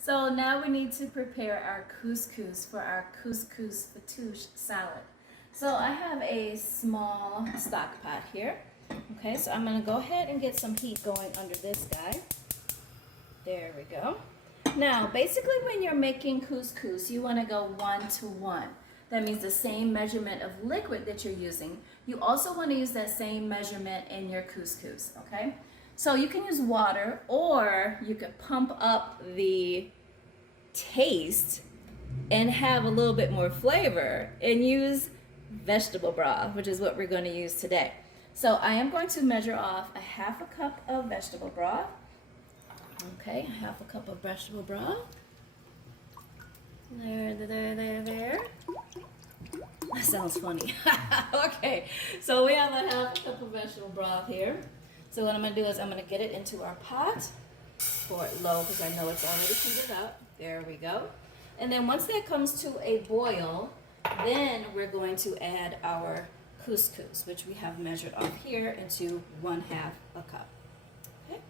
So now we need to prepare our couscous for our couscous fattoush salad. So I have a small stock pot here. Okay, so I'm gonna go ahead and get some heat going under this guy. There we go. Now, basically when you're making couscous, you wanna go 1-to-1. That means the same measurement of liquid that you're using. You also wanna use that same measurement in your couscous, okay? So you can use water, or you could pump up the taste and have a little bit more flavor and use vegetable broth, which is what we're going to use today. So I am going to measure off a 1/2 cup of vegetable broth. Okay, 1/2 cup of vegetable broth. There. That sounds funny. Okay, so we have a 1/2 cup of vegetable broth here. So what I'm going to do is I'm going to get it into our pot, pour it low because I know it's already heated up. There we go. And then once that comes to a boil, then we're going to add our couscous, which we have measured off here, into 1/2 a cup. Okay.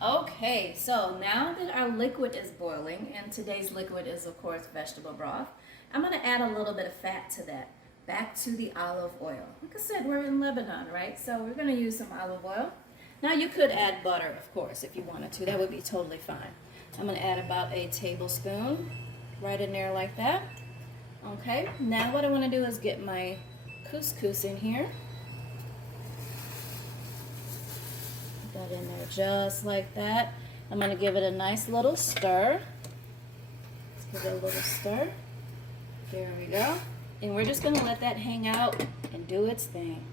Okay, so now that our liquid is boiling, and today's liquid is of course vegetable broth, I'm going to add a little bit of fat to that. Back to the olive oil. Like I said, we're in Lebanon, right? So we're going to use some olive oil. Now you could add butter, of course, if you wanted to. That would be totally fine. I'm going to add about a tablespoon right in there like that. Okay, now what I want to do is get my couscous in here. Put that in there just like that. I'm going to give it a nice little stir. Let's give it a little stir. There we go. And we're just going to let that hang out and do its thing.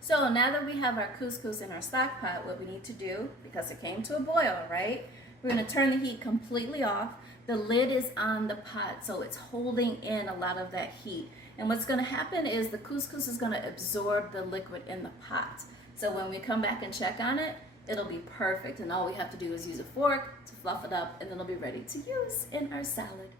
So now that we have our couscous in our stock pot, what we need to do, because it came to a boil, right? We're going to turn the heat completely off. The lid is on the pot, so it's holding in a lot of that heat. And what's going to happen is the couscous is going to absorb the liquid in the pot. So when we come back and check on it, it'll be perfect, and all we have to do is use a fork to fluff it up, and it'll be ready to use in our salad.